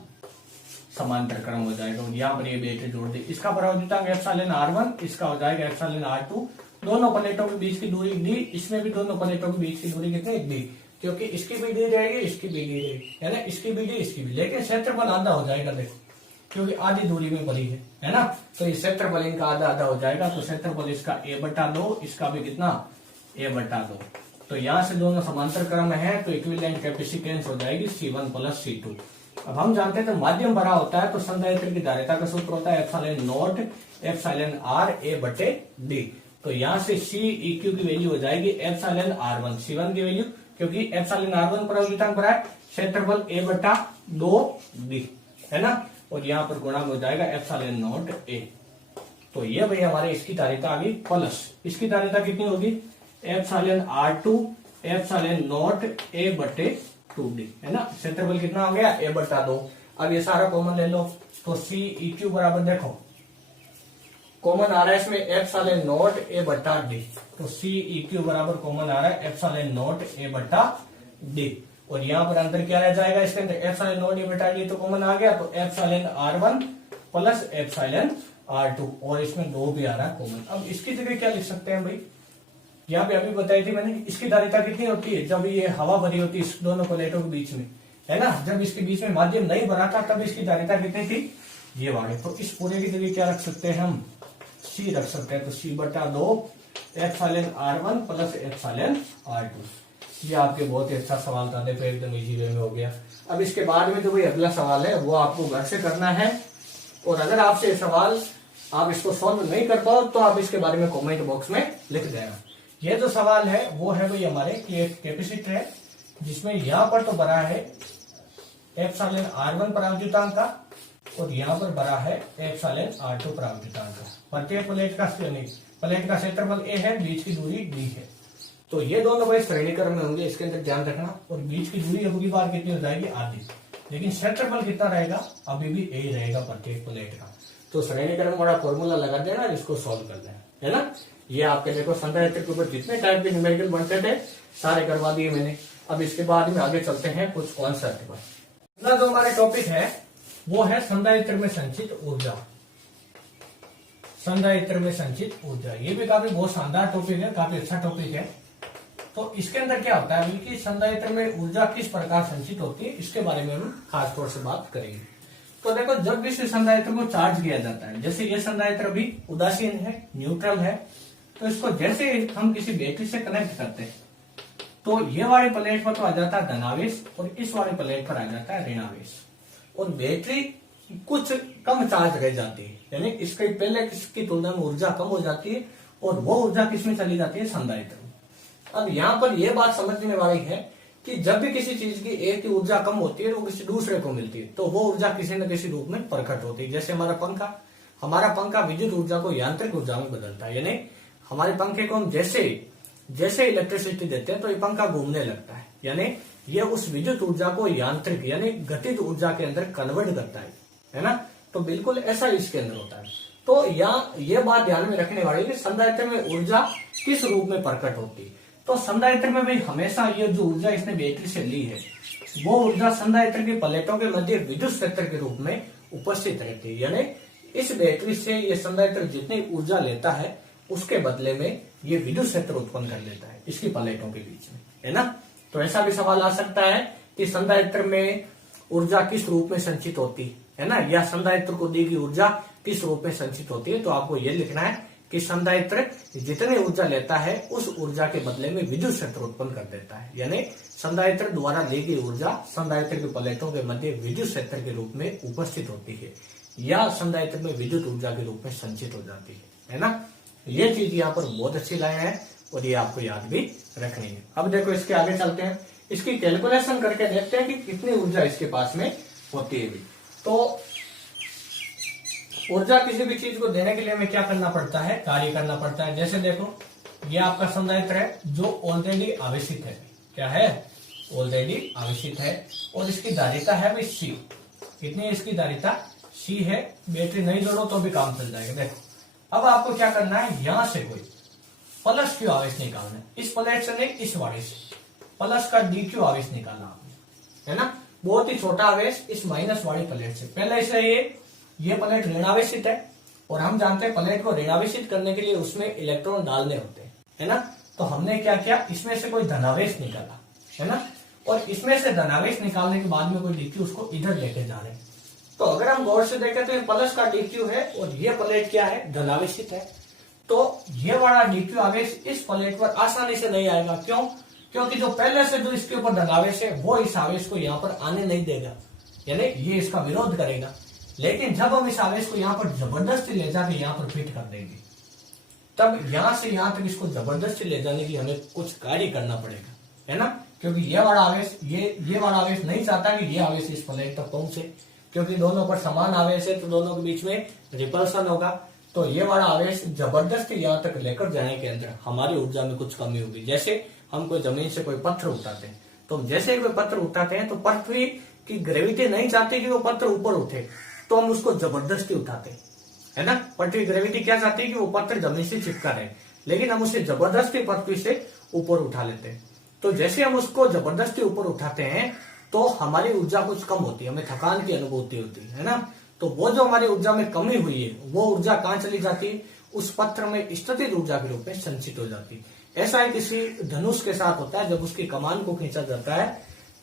समांतर क्रम हो जाएगा। और यहाँ पर ये बेटे जोड़ दे, इसका परावैद्युतांक एप्सिलॉन R1, इसका हो जाएगा एप्सिलॉन R2। दोनों प्लेटों के बीच की दूरी डी, इसमें भी दोनों प्लेटों के बीच की दूरी कितनी डी, क्योंकि इसकी भी डी रहेगी, इसकी भी डी रहेगी, है ना, इसकी भी डी, इसकी भी। लेकिन क्षेत्रफल आधा हो जाएगा देखो, क्योंकि आधी दूरी में भरी है ना। तो इस क्षेत्रफल इनका आधा आधा हो जाएगा। तो क्षेत्रफल इसका a/2, इसका भी कितना a/2। तो यहाँ से दोनों समांतर क्रम में है तो इक्विवेलेंट कैपेसिटेंस हो जाएगी C1 + C2। अब हम जानते हैं तो माध्यम भरा होता है तो संधारित्र की धारिता का सूत्र होता है epsilon not epsilon R A/D। तो यहाँ से Ceq की वैल्यू हो जाएगी एप्सिलॉन R1, C1 की वैल्यू, क्योंकि एप्सिलॉन R1 परावैद्युतांक भरा है, क्षेत्रफल a/2d, है ना। और यहाँ पर गुणा हो जाएगा एप्सिलॉन नॉट A। तो ये भाई हमारे इसकी धारिता आ गई प्लस इसकी धारिता कितनी होगी epsilon R2 epsilon not A/2d, है ना। क्षेत्रफल कितना हो गया a/2। अब ये सारा कॉमन ले लो तो Ceq बराबर देखो कॉमन आ रहा है इसमें एप्सिलॉन नॉट A/d। तो Ceq बराबर कॉमन आ रहा है एप्सिलॉन नॉट A/d। और यहाँ पर अंतर क्या रह जाएगा इसके अंदर, एप्सिलॉन नॉट A/d तो कॉमन आ गया, तो epsilon R1 plus epsilon R2, और इसमें 2 भी आ रहा है कॉमन। अब इसकी जगह क्या लिख सकते हैं भाई, यहाँ पे अभी बताई थी मैंने, इसकी धारिता कितनी होती है जब ये हवा भरी होती है इस दोनों प्लेटों के बीच में, है ना। जब इसके बीच में माध्यम नहीं भरा था तब इसकी धारिता कितनी थी, ये वाले। तो इस पूरे की जगह क्या रख सकते हैं हम, C रख सकते हैं। तो C/2 epsilon R1 plus epsilon R2। ये आपके बहुत ही अच्छा सवाल था, देखो एकदम इजी वे में हो गया। अब इसके बाद में जो भाई अगला सवाल है वो आपको घर से करना है। और अगर आपसे ये सवाल आप इसको सॉल्व नहीं कर पाओ तो आप इसके बारे में कमेंट बॉक्स में लिख देना। ये जो सवाल है वो है भाई हमारे कि एक कैपेसिटर है जिसमें यहाँ पर तो भरा है एप्सिलॉन R1 परावैद्युतांक का और यहाँ पर भरा है एप्सिलॉन R2 परावैद्युतांक का। प्रत्येक प्लेट का क्षेत्रफल A है, बीच की दूरी D है। तो ये दोनों भाई श्रेणी क्रम में होंगे, इसके अंदर ध्यान रखना। और बीच की दूरी अगली बार कितनी हो जाएगी, आधी। लेकिन क्षेत्रफल कितना रहेगा, अभी भी ए रहेगा प्रत्येक प्लेट का। तो श्रेणी क्रम वाला फॉर्मूला लगा देना, इसको सॉल्व कर देना, है ना। ये आपके देखो संधारित्र के ऊपर जितने टाइप के न्यूमेरिकल बनते थे सारे करवा दिए मैंने। अब इसके बाद में आगे चलते हैं कुछ कॉन्सेप्ट पर। अगला जो हमारे टॉपिक है वो है संधारित्र में संचित ऊर्जा। संधारित्र में संचित ऊर्जा, ये भी काफी बहुत शानदार टॉपिक है, काफी अच्छा टॉपिक है। तो इसके अंदर क्या होता है कि संधारित्र में ऊर्जा किस प्रकार संचित होती है, इसके बारे में हम खास तौर से बात करेंगे। तो देखो, जब भी इस संधारित्र को चार्ज किया जाता है, जैसे ये संधारित्र अभी उदासीन है, न्यूट्रल है, तो इसको जैसे हम किसी बैटरी से कनेक्ट करते हैं तो ये वाली प्लेट पर तो आ जाता है धनावेश और इस वाली प्लेट पर आ जाता है ऋणावेश। और बैटरी कुछ कम चार्ज रह जाती है, यानी इसके पहले इसकी तुलना में ऊर्जा कम हो जाती है और वो ऊर्जा किसमें चली जाती है, संधारित्र में। अब यहाँ पर यह बात समझने वाली है कि जब भी किसी चीज की एक की ऊर्जा कम होती है वो किसी दूसरे को मिलती है, तो वो ऊर्जा किसी न किसी रूप में प्रकट होती है। जैसे हमारा पंखा विद्युत ऊर्जा को यांत्रिक ऊर्जा में बदलता है, यानी हमारे पंखे को हम जैसे इलेक्ट्रिसिटी देते हैं तो ये पंखा घूमने लगता है, यानी ये उस विद्युत ऊर्जा को यांत्रिक यानी गतिज ऊर्जा के अंदर कन्वर्ट करता है ना। तो बिल्कुल ऐसा इसके अंदर होता है। तो यहाँ ये बात ध्यान में रखने वाली है, संधारित्र में ऊर्जा किस रूप में प्रकट होती है। तो संधारित्र में भाई हमेशा ये जो ऊर्जा इसने बैटरी से ली है वो ऊर्जा संधारित्र की प्लेटों के मध्य विद्युत क्षेत्र के रूप में उपस्थित रहती है, यानी इस बैटरी से ये संधारित्र जितनी ऊर्जा लेता है उसके बदले में ये विद्युत क्षेत्र उत्पन्न कर लेता है इसकी प्लेटों के बीच में, है ना। तो ऐसा भी सवाल आ सकता है कि संधारित्र में ऊर्जा किस रूप में संचित होती है ना, या संधारित्र को दी गई ऊर्जा किस रूप में संचित होती है। तो आपको यह लिखना है कि संधारित्र जितनी ऊर्जा लेता है उस ऊर्जा के बदले में विद्युत क्षेत्र उत्पन्न कर देता है, यानी संधारित्र द्वारा ली गई ऊर्जा संधारित्र की प्लेटों के मध्य विद्युत क्षेत्र के रूप में उपस्थित होती है या संधारित्र में विद्युत ऊर्जा के रूप में संचित हो जाती है ना। ये चीज यहाँ पर बहुत अच्छी लाया है और ये आपको याद भी रखनी है। अब देखो इसके आगे चलते हैं, इसकी कैलकुलेशन करके देखते हैं कि कितनी ऊर्जा इसके पास में होती है। तो ऊर्जा किसी भी चीज को देने के लिए हमें क्या करना पड़ता है, कार्य करना पड़ता है। जैसे देखो ये आपका संधारित्र है जो ऑलरेडी आवेशित है, क्या है, ऑलरेडी आवेशित है और इसकी धारिता है भाई सी। कितनी इसकी धारिता, सी है। बैटरी नहीं जोड़ो तो भी काम चल जाएगा। देखो अब आपको क्या करना है, यहां से कोई प्लस क्यू आवेश निकालना है, इस प्लेट से नहीं इस वाले से प्लस का डी क्यू आवेश निकालना आपने, है ना। बहुत ही छोटा आवेश इस माइनस वाली प्लेट से। पहले इसे ये प्लेट ऋणावेशित है और हम जानते हैं प्लेट को ऋणावेशित करने के लिए उसमें इलेक्ट्रॉन डालने होते हैं, है ना। तो हमने क्या किया, इसमें से कोई धनावेश निकाला, है ना, और इसमें से धनावेश निकालने के बाद में कोई डीक्यू उसको इधर लेके जा रहे हैं। तो अगर हम गौर से देखें तो ये प्लस का डीक्यू है और ये प्लेट क्या है, धनावेशित है। तो ये वाला डीक्यू आवेश इस प्लेट पर आसानी से नहीं आएगा। क्यों? क्योंकि जो पहले से जो इसके ऊपर धनावेश है वो इस आवेश को यहाँ पर आने नहीं देगा, यानी ये इसका विरोध करेगा। लेकिन जब हम इस आवेश को यहाँ पर जबरदस्ती ले जाके यहाँ पर फिट कर देंगे, तब यहां से यहां तक इसको जबरदस्ती ले जाने की हमें कुछ कार्य करना पड़ेगा, है ना। क्योंकि ये वाला आवेश ये वाला आवेश नहीं चाहता कि ये आवेश इस प्लेट तक पहुंचे, क्योंकि दोनों पर समान आवेश है तो दोनों के बीच में रिपल्सन होगा। तो ये वाला आवेश जबरदस्ती यहाँ तक लेकर जाने के अंदर हमारी ऊर्जा में कुछ कमी होगी। जैसे हम कोई जमीन से कोई पत्थर उठाते हैं, तो जैसे कोई पत्थर उठाते हैं तो पृथ्वी की ग्रेविटी नहीं चाहती कि वो पत्थर ऊपर उठे, तो हम उसको जबरदस्ती उठाते हैं, है ना। पृथ्वी ग्रेविटी क्या चाहती है कि वो पत्थर जमीन से चिपका रहे, लेकिन हम उसे जबरदस्ती पृथ्वी से ऊपर उठा लेते हैं। तो जैसे हम उसको जबरदस्ती ऊपर उठाते हैं तो हमारी ऊर्जा कुछ कम होती है, हमें थकान की अनुभूति होती है ना। तो वो जो हमारी ऊर्जा में कमी हुई है वो ऊर्जा कहाँ चली जाती है, उस पत्थर में स्थितिज ऊर्जा के रूप में संचित हो जाती है। ऐसा ही किसी धनुष के साथ होता है, जब उसकी कमान को खींचा जाता है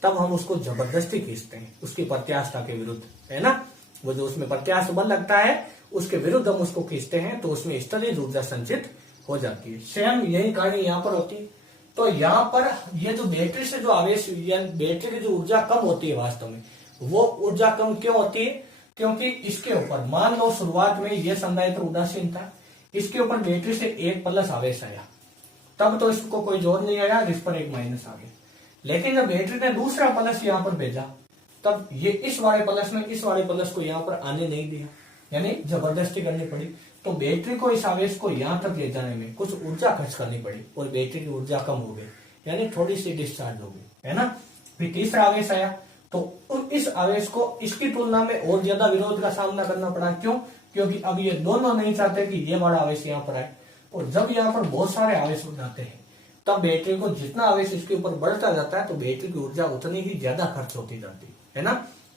तब हम उसको जबरदस्ती खींचते हैं उसकी प्रत्यास्थता के विरुद्ध, है ना। वो जो उसमें प्रत्यास्थ बल लगता है उसके विरुद्ध हम उसको खींचते हैं तो उसमें स्थितिज ऊर्जा संचित हो जाती है। सेम यही कहानी यहाँ पर होती है। तो यहाँ पर ये जो बैटरी से जो आवेश या बैटरी की जो ऊर्जा कम होती है, वास्तव में वो ऊर्जा कम क्यों होती है, क्योंकि इसके ऊपर मान लो शुरुआत में ये संधारित्र उदासीन था, इसके ऊपर बैटरी से एक प्लस आवेश आया, तब तो इसको कोई जोर नहीं आया, इस पर एक माइनस आ गया। लेकिन जब बैटरी ने दूसरा प्लस यहाँ पर भेजा, तब ये इस वाले प्लस में इस वाले प्लस को यहाँ पर आने नहीं दिया, यानी जबरदस्ती करनी पड़ी। तो बैटरी को इस आवेश को यहां तक ले जाने में कुछ ऊर्जा खर्च करनी पड़ी और बैटरी की ऊर्जा कम हो गई, यानी थोड़ी सी डिस्चार्ज हो गई, है ना। फिर तीसरा आवेश आया तो इस आवेश को इसकी तुलना में और ज्यादा विरोध का सामना करना पड़ा। क्यों? क्योंकि अब ये दोनों नहीं चाहते कि ये बड़ा आवेश यहाँ पर आए। और जब यहाँ पर बहुत सारे आवेश हो जाते हैं तब बैटरी को जितना आवेश इसके ऊपर बढ़ता जाता है तो बैटरी की ऊर्जा उतनी ही ज्यादा खर्च होती जाती है ना।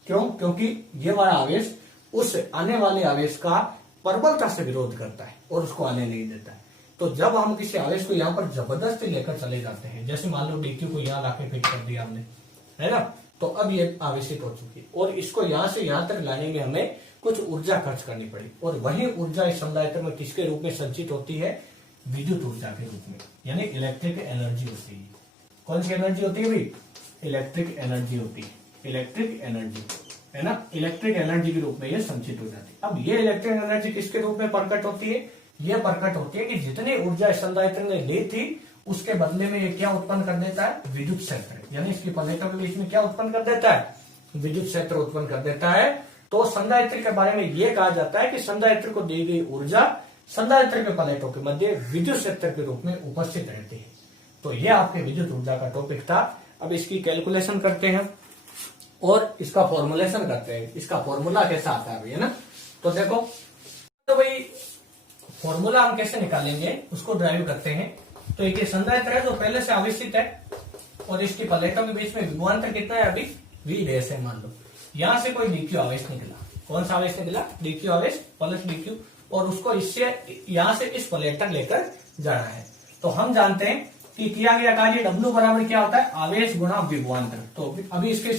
क्यों? क्योंकि ये वाला आवेश उस आने वाले आवेश का प्रबलता से विरोध करता है और उसको आने नहीं देता है। तो जब हम किसी आवेश को यहाँ पर जबरदस्ती लेकर चले जाते हैं, जैसे मान लो डीक्यू को यहाँ लाके फिट कर दिया हमने, है ना, तो अब ये आवेशित हो चुकी और इसको यहाँ से यहाँ तक लाने में हमें कुछ ऊर्जा खर्च करनी पड़ी। और वही ऊर्जा इस संधारित्र में किसके रूप में संचित होती है? विद्युत ऊर्जा के रूप में, यानी इलेक्ट्रिक एनर्जी होती है। कौन सी एनर्जी होती है भाई? इलेक्ट्रिक एनर्जी होती है। इलेक्ट्रिक एनर्जी, है ना, इलेक्ट्रिक एनर्जी के रूप में ये संचित हो जाती है। अब ये इलेक्ट्रिक एनर्जी किसके रूप में प्रकट होती है? ये प्रकट होती है कि जितनी ऊर्जा इस संधारित्र ने ली थी उसके बदले में ये क्या उत्पन्न कर देता है? विद्युत क्षेत्र, यानी इसकी प्लेटों के बीच में क्या उत्पन्न कर देता है? विद्युत क्षेत्र उत्पन्न कर देता है। तो संधारित्र के बारे में यह कहा जाता है कि संधारित्र को दी गई ऊर्जा संधारित्र के प्लेटों के मध्य विद्युत क्षेत्र के रूप में उपस्थित रहती है। तो यह आपके विद्युत ऊर्जा का टॉपिक था। अब इसकी कैलकुलेशन करते हैं और इसका फॉर्मुलेशन करते हैं। इसका फॉर्मूला कैसा आता है, है ना। तो देखो, तो भाई फॉर्मूला हम कैसे निकालेंगे उसको ड्राइव करते हैं। तो एक संधारित्र है जो पहले से आवेशित है और इसकी प्लेटों के बीच में विभवांतर कितना है? अभी V डैश है। मान लो यहां से कोई डीक्यू आवेश निकला। कौन सा आवेश निकला? डीक्यू आवेश प्लस डीक्यू, और उसको इससे यहां से इस प्लेट तक लेकर जाना है। तो हम जानते हैं कि किया गया कार्य W बराबर क्या होता है? आवेश गुणा विभवांतर। तो अभी इसके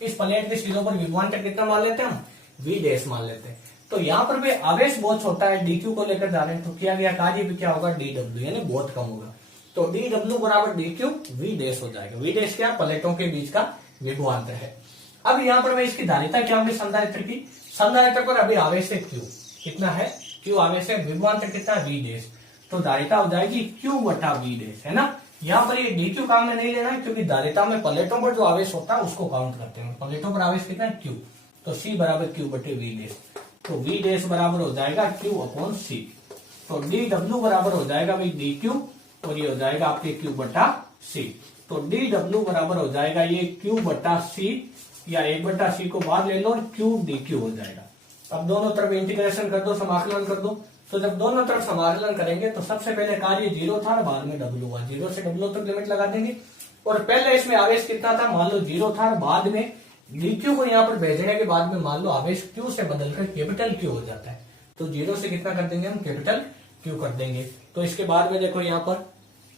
इस प्लेट के सिरों पर विभवांतर कितना मान लेते हैं हम? V डैश मान लेते हैं। तो यहाँ पर भी आवेश बहुत छोटा है, डीक्यू को लेकर जा रहे हैं, तो किया गया कार्य भी क्या होगा? DW, यानी बहुत कम होगा। तो DW बराबर DQ V डैश हो जाएगा। V डैश क्या? प्लेटों के बीच का विभवांतर है। अब यहाँ पर मैं इसकी धारिता क्या होगी संधारित्र की? संधारित्र पर अभी आवेश है Q, कितना है? Q आवेश है, विभवांतर कितना है? V dash. तो धारिता हो जाएगी Q बटा V डैश, है ना। यहाँ पर ये DQ काम में नहीं लेना है क्योंकि धारिता में प्लेटों पर जो आवेश होता है उसको काउंट करते हैं। प्लेटों पर आवेश कितना है? Q। तो C बराबर Q बटे V डैश। तो V डैश बराबर हो जाएगा Q अपॉन C। तो DW बराबर हो जाएगा भाई DQ और ये हो जाएगा आपके Q बटा C। तो DW बराबर हो जाएगा ये Q बटा C, या 1/C को बाहर ले लो और Q DQ हो जाएगा। अब दोनों तरफ इंटीग्रेशन कर दो, समाकलन कर दो। तो जब दोनों तरफ समाकलन करेंगे तो सबसे पहले कार्य 0 था और बाद में W हुआ। 0 से W तक लिमिट लगा देंगे और पहले इसमें आवेश कितना था? मान लो 0 था और बाद में DQ को यहाँ पर भेजने के बाद में मान लो आवेश Q से बदलकर कैपिटल Q हो जाता है। तो 0 से कितना कर देंगे हम? कैपिटल Q कर देंगे। तो इसके बाद में देखो यहाँ पर,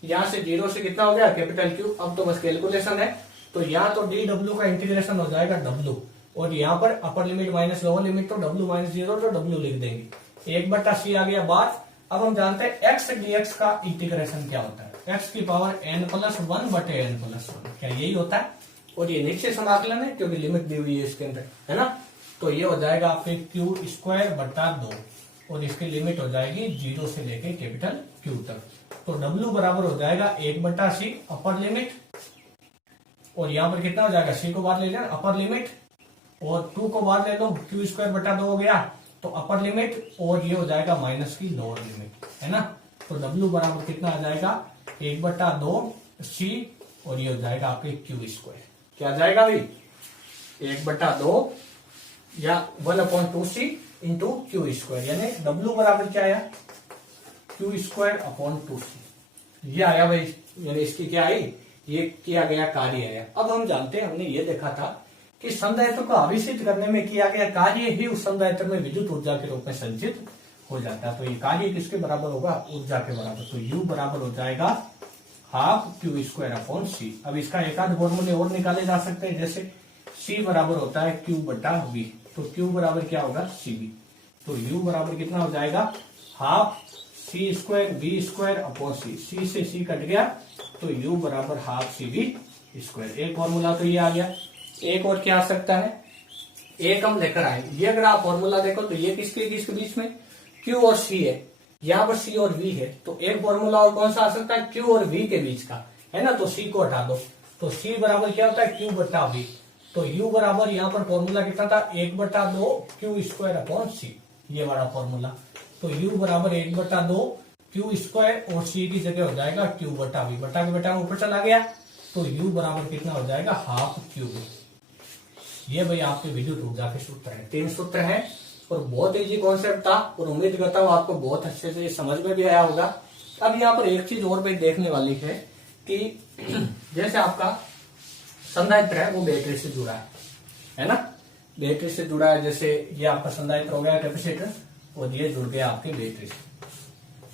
यहाँ से 0 से कितना हो गया? Capital Q। अब तो बस कैलकुलेशन है। तो यहाँ तो DW का इंटीग्रेशन हो जाएगा W, और यहाँ पर upper limit minus lower limit, तो W माइनस 0 तो W लिख देंगे। 1/C आ गया बात। अब हम जानते हैं x dx का इंटीग्रेशन क्या होता है? x की पावर n+1 बटे n+1, क्या यही होता है? और ये नीचे समाकलन है क्योंकि लिमिट दी हुई है इसके अंदर, है ना। तो ये हो जाएगा आपके Q² बटा 2 और इसकी लिमिट हो जाएगी 0 से लेके कैपिटल Q तक। तो W बराबर हो जाएगा 1/C अपर लिमिट, और यहाँ पर कितना हो जाएगा? C को बाहर ले लेना अपर लिमिट, और 2 को बाहर ले लो, Q² बटा 2 हो गया तो अपर लिमिट, और ये हो जाएगा माइनस की लोअर लिमिट, है ना। तो W बराबर कितना आ जाएगा? 1/2C, और ये हो जाएगा आपके Q²। क्या आ जाएगा भाई? 1/2 या 1/2C इंटू Q², यानी W बराबर क्या आया? Q² upon 2C। ये आया भाई, यानी इसकी क्या आई? ये किया गया कार्य है। अब हम जानते हैं, हमने ये देखा था कि संधारित्र को आवेशित करने में किया गया कार्य ही उस संधारित्र में विद्युत ऊर्जा के रूप में संचित हो जाता है। तो ये कार्य किसके बराबर होगा? ऊर्जा के बराबर। तो U बराबर हो जाएगा हाफ Q² अपॉन C। अब इसका एक आध फॉर्मूले और निकाले जा सकते हैं, जैसे C बराबर होता है Q बटा V, तो Q बराबर क्या होगा? CV। तो U बराबर कितना हो जाएगा? Half C² V² upon C से C कट गया तो U बराबर हाफ CV²। एक फॉर्मूला तो ये आ गया। एक और क्या आ सकता है? एक हम लेकर आए, ये अगर आप फॉर्मूला देखो तो ये किसके बीच में? Q और C है, यहाँ पर C और V है। तो एक फॉर्मूला और कौन सा आ सकता है? Q और V के बीच का, है ना। तो C को हटा दो, तो C बराबर क्या होता है? Q बटा V। तो U बराबर यहाँ पर फॉर्मूला कितना था, 1/2 क्यू स्क्वायर अपॉन सी, ये वाला फॉर्मूला। तो U बराबर 1/2 क्यू स्क्वायर और सी की जगह हो जाएगा क्यू बटा वी, बटा के बेटा ऊपर चला गया, तो U बराबर कितना हो जाएगा, हाफ क्यू वी। ये भाई आपके विद्युत ऊर्जा के सूत्र है, 3 सूत्र हैं और बहुत इजी कॉन्सेप्ट था और उम्मीद करता हूँ आपको बहुत अच्छे से समझ में भी आया होगा। अब यहाँ पर एक चीज और भी देखने वाली है कि जैसे आपका संधारित्र है वो बैटरी से जुड़ा है ना, बैटरी से जुड़ा है। जैसे ये आपका संधारित्र हो गया कैपेसिटर और ये जुड़ गया आपकी बैटरी से,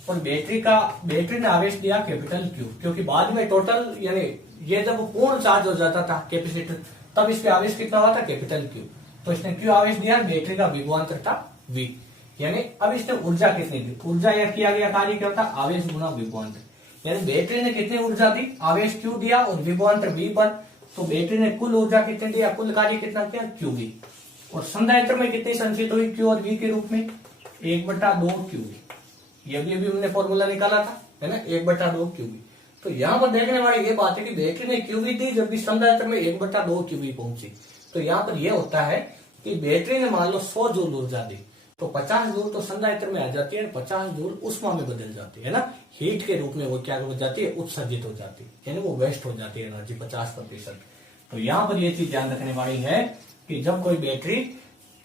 और बैटरी ने आवेश दिया कैपिटल क्यू, क्योंकि बाद में टोटल यानी ये जब पूर्ण चार्ज हो जाता था कैपेसिटर तब इस पे आवेश कितना हुआ था, कैपिटल क्यू। तो इसने क्यू आवेश दिया, बैटरी का विभवांतर था वी, यानी अब इसने ऊर्जा कितनी दी, ऊर्जा या किया गया कार्य क्या होता, आवेश गुना विभवांतर। यानी बैटरी ने कितनी ऊर्जा दी, आवेश क्यू दिया और विभवांतर वी पर, तो बैटरी ने कुल ऊर्जा कितनी दिया, कुल कार्य कितना किया, क्यू वी। और संधारित्र में कितनी संचित हुई क्यू और वी के रूप में, 1/2 क्यू वी। ये भी अभी हमने फॉर्मूला निकाला था, है ना, 1/2 क्यू वी। तो यहाँ पर देखने वाली ये बात है कि बैटरी ने क्यूवी दी जबकि संधारित्र में 1/2 क्यूवी पहुंची। तो यहाँ पर यह होता है कि बैटरी ने मान लो 100 जूल ऊर्जा दी, तो 50 जूल तो संधारित्र में आ जाती है, 50 जूल उष्मा में बदल जाती है ना, हीट के रूप में वो क्या हो जाती है, उत्सर्जित हो जाती है, यानी वो वेस्ट हो जाती है एनर्जी 50%। तो यहाँ पर ये चीज ध्यान रखने वाली है कि जब कोई बैटरी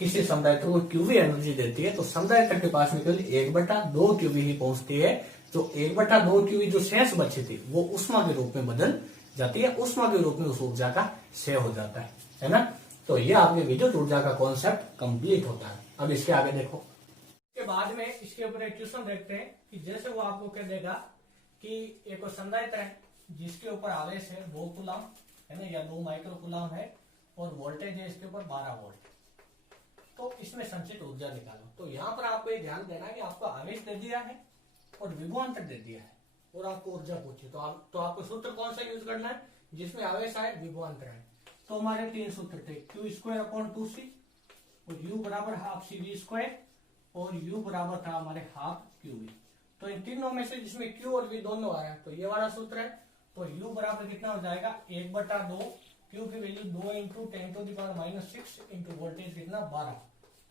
किसी संधारित्र को क्यूवी एनर्जी देती है तो संधारित्र के पास में केवल 1/2 क्यूवी ही पहुंचती है। तो 1/2 क्यूवी जो शेष बची थी वो उष्मा के रूप में बदल जाती है, उष्मा के रूप में उस ऊर्जा का क्षय हो जाता है ना। तो ये आपके विद्युत ऊर्जा का कॉन्सेप्ट कंप्लीट होता है। अब इसके आगे देखो, इसके बाद में इसके ऊपर एक क्वेश्चन देखते हैं कि जैसे वो आपको कह देगा कि एक संधारित्र है जिसके ऊपर आवेश है 2 कूलम है ना, या 2 माइक्रो कूलम है और वोल्टेज है इसके ऊपर 12 वोल्ट। तो इसमें संचित ऊर्जा निकालो। तो यहाँ पर आपको ये ध्यान देना है कि आपको आवेश दे दिया है और विभवांतर दे दिया है और आपको ऊर्जा पूछी, तो आपको सूत्र कौन सा यूज करना है, जिसमें आवेश आए विभवांतर है। तो हमारे 3 सूत्र थे, क्यू स्क्वायर अपॉन 2c और यू बराबर हाफ सी वी स्क्वायर और यू बराबर था हमारे हाफ क्यू वी। तो इन तीनों में से जिसमें क्यू और वी दोनों आया तो ये वाला सूत्र है। तो यू बराबर कितना हो जाएगा, 1/2 क्यू की वैल्यू 2 इंटू 10⁻⁶ इंटू वोल्टेज कितना 12,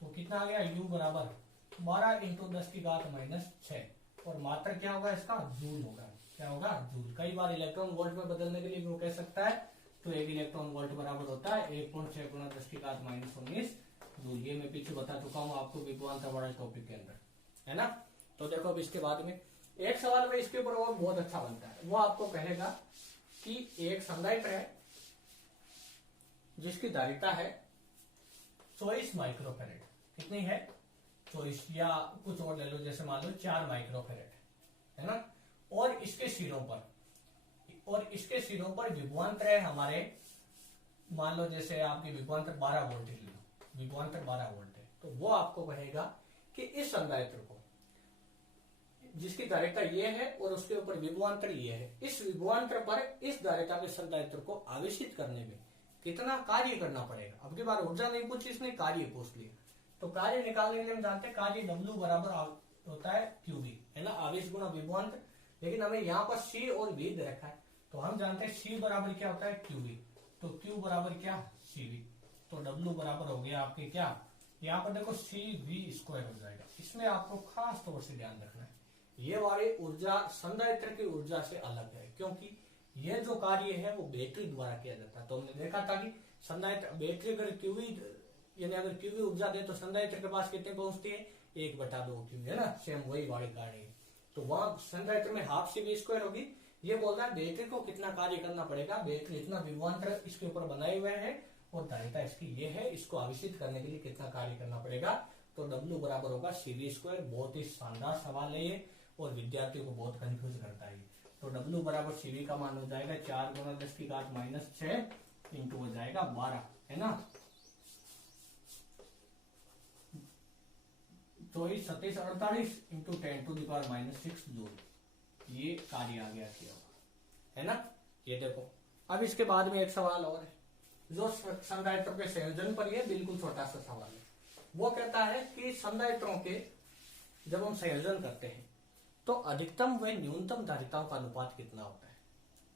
तो कितना आ गया, यू बराबर 12 इंटू 10⁻⁶ और मात्रा क्या होगा इसका, जूल होगा। क्या होगा, जूल। कई बार इलेक्ट्रॉन वोल्ट में बदलने के लिए भी वो कह सकता है, तो 1 इलेक्ट्रॉन वोल्ट बराबर होता है 1.6 × 10⁻⁻19 जूल। ये मैं पीछे बता चुका हूँ आपको विभवांतर वाला टॉपिक के अंदर, है ना। तो देखो अब इसके बाद में एक सवाल में इसके ऊपर और बहुत अच्छा बनता है, वो आपको कहेगा कि एक संधारित्र है जिसकी धारिता है 24 माइक्रोफैरेड, कितनी है 24, या कुछ और ले लो, जैसे मान लो 4 माइक्रोफैरेड, है ना। और इसके सिरों पर विभवांतर है हमारे, मान लो जैसे आपकी विभवांतर 12 वोल्ट ले लो, विभवांतर 12 वोल्ट है। तो वो आपको कहेगा कि इस संधारित्र को जिसकी धारिता ये है और उसके ऊपर विभवांतर ये है, इस विभवांतर पर इस धारिता के संधारित्र को आवेशित करने में कितना कार्य करना पड़ेगा। अब की बार ऊर्जा नहीं पूछी, इसने कार्य पूछ लिया। तो कार्य निकालने के लिए हम जानते हैं कार्य W बराबर होता है QV, है ना, आवेश गुना विभवांतर। लेकिन हमें यहाँ पर C और V दे रखा है, तो हम जानते हैं C बराबर क्या होता है QV, तो Q बराबर क्या CV, तो W बराबर हो गया आपके क्या, यहाँ पर देखो CV स्क्वायर हो जाएगा। इसमें आपको खास तौर से ध्यान रखना है, ये वाली ऊर्जा संधारित्र की ऊर्जा से अलग है, क्योंकि ये जो कार्य है वो बैटरी द्वारा किया जाता है। तो हमने देखा था कि संधारित्र बैटरी अगर क्यूवी यानी अगर क्यूवी ऊर्जा दे तो संधारित्र के पास कितने पहुंचती है, 1/2 क्यूवी, है ना, सेम वही वाली कार्य है। तो वहां संधारित्र में हाफ सी वी स्क्वायर होगी। ये बोल रहा है बैटरी को कितना कार्य करना पड़ेगा, बैटरी इतना विभवांतर इसके ऊपर बनाए हुए हैं और धारिता इसकी ये है, इसको आवेशित करने के लिए कितना कार्य करना पड़ेगा। तो W बराबर होगा CV स्क्वायर। बहुत ही शानदार सवाल है ये और विद्यार्थियों को बहुत कंफ्यूज करता है। तो W बराबर CV का मान हो जाएगा 4 × 10⁻⁻6 इंटू हो जाएगा 12, है ना, 24, 27, 48 इंटू 10⁻⁻6 जूल। ये कार्य आ गया किया हुआ, है ना। ये देखो अब इसके बाद में एक सवाल और है जो संधारित्रों के संयोजन पर ये बिल्कुल छोटा सा सवाल है। वो कहता है कि संधारित्रों के जब हम संयोजन करते हैं तो अधिकतम व न्यूनतम धारिताओं का अनुपात कितना होता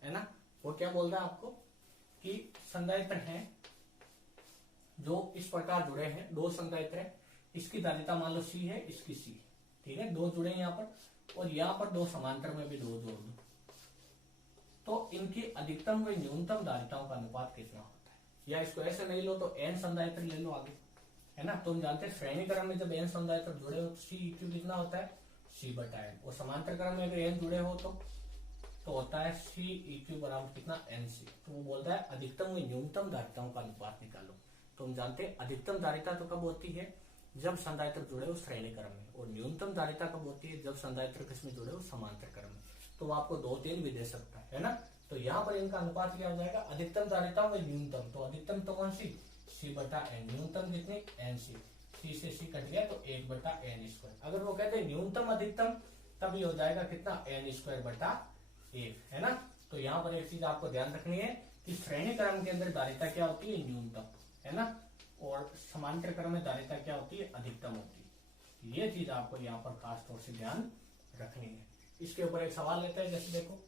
है ना। वो क्या बोल रहा है आपको कि संधारित्र है जो इस प्रकार जुड़े हैं, दो संधारित्र है, इसकी धारिता मान लो C है, इसकी C है, ठीक है, दो जुड़े हैं यहाँ पर, और यहाँ पर दो समांतर में भी दो जोड़ दो, तो इनकी अधिकतम व न्यूनतम धारिताओं का अनुपात कितना होता है। या इसको ऐसे नहीं लो तो n संधारित्र ले लो आगे, है ना। तुम जानते हैं श्रेणी क्रम में जब n संधारित्र जुड़े हो तो C कितना होता है, C/n, और समांतर क्रम में अगर n जुड़े हो तो होता है C बराबर कितना, NC। तो वो बोलता है अधिकतम व न्यूनतम धारिताओं का अनुपात निकालो। तो हम जानते हैं अधिकतम धारिता तो कब होती है, जब संधारित्र जुड़े हो श्रेणी क्रम में, और न्यूनतम धारिता कब होती है, जब संधारित्र किसमें जुड़े हो, समांतर क्रम में। तो वो आपको 2, 3 भी दे सकता है ना। तो यहाँ पर इनका अनुपात क्या हो जाएगा, अधिकतम धारिता व न्यूनतम, तो अधिकतम तो कौन सी, C/n, न्यूनतम कितनी, NC, C से C कट गया तो 1/n²। अगर वो कहते हैं न्यूनतम अधिकतम, तभी हो जाएगा कितना, n²/1, है ना। तो यहाँ पर एक चीज आपको ध्यान रखनी है कि श्रेणी क्रम के अंदर धारिता क्या होती है, न्यूनतम, है ना, और समांतर क्रम में धारिता क्या होती है, अधिकतम होती है। ये चीज आपको यहाँ पर खास तौर से ध्यान रखनी है। इसके ऊपर एक सवाल लेते हैं, जैसे देखो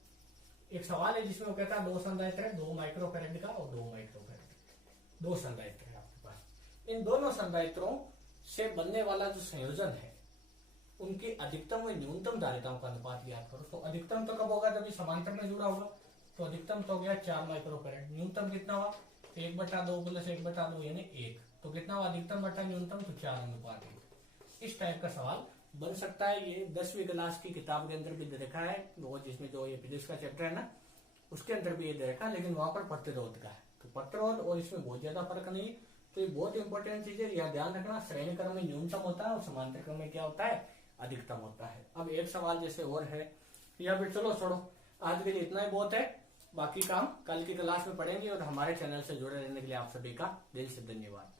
एक सवाल है जिसमें वो कहता है 2 संधारित्र है, 2 माइक्रोफैरेड का और 2 माइक्रोफैरेड, 2 संधारित्र है आपके पास। इन दोनों संधारित्रों से बनने वाला जो संयोजन है, उनकी अधिकतम व न्यूनतम धारिताओं का अनुपात याद करो। तो अधिकतम तो कब होगा, जब समांतर में जुड़ा होगा, तो अधिकतम तो हो गया 4 माइक्रोफैरेड, न्यूनतम कितना हुआ, 1/2 + 1/2 यानी 1, तो कितना हुआ अधिकतम बटा न्यूनतम, तो 4:1। इस टाइप का सवाल बन सकता है। ये 10वीं क्लास की किताब के अंदर भी दे रखा है, वो जिसमें जो ये फिजिक्स का चैप्टर है ना, उसके अंदर भी ये दे रखा है, लेकिन वहां पर प्रतिरोध का है। तो प्रतिरोध और इसमें बहुत ज्यादा फर्क नहीं है। तो ये बहुत इंपॉर्टेंट चीज है, यह ध्यान रखना। श्रेणी क्रम में न्यूनतम होता है और समांतर क्रम में क्या होता है, अधिकतम होता है। अब एक सवाल जैसे और है, या फिर चलो छोड़ो, आज के लिए इतना ही बहुत है, बाकी काम कल की क्लास में पढ़ेंगे। और हमारे चैनल से जुड़े रहने के लिए आप सभी का दिल से धन्यवाद।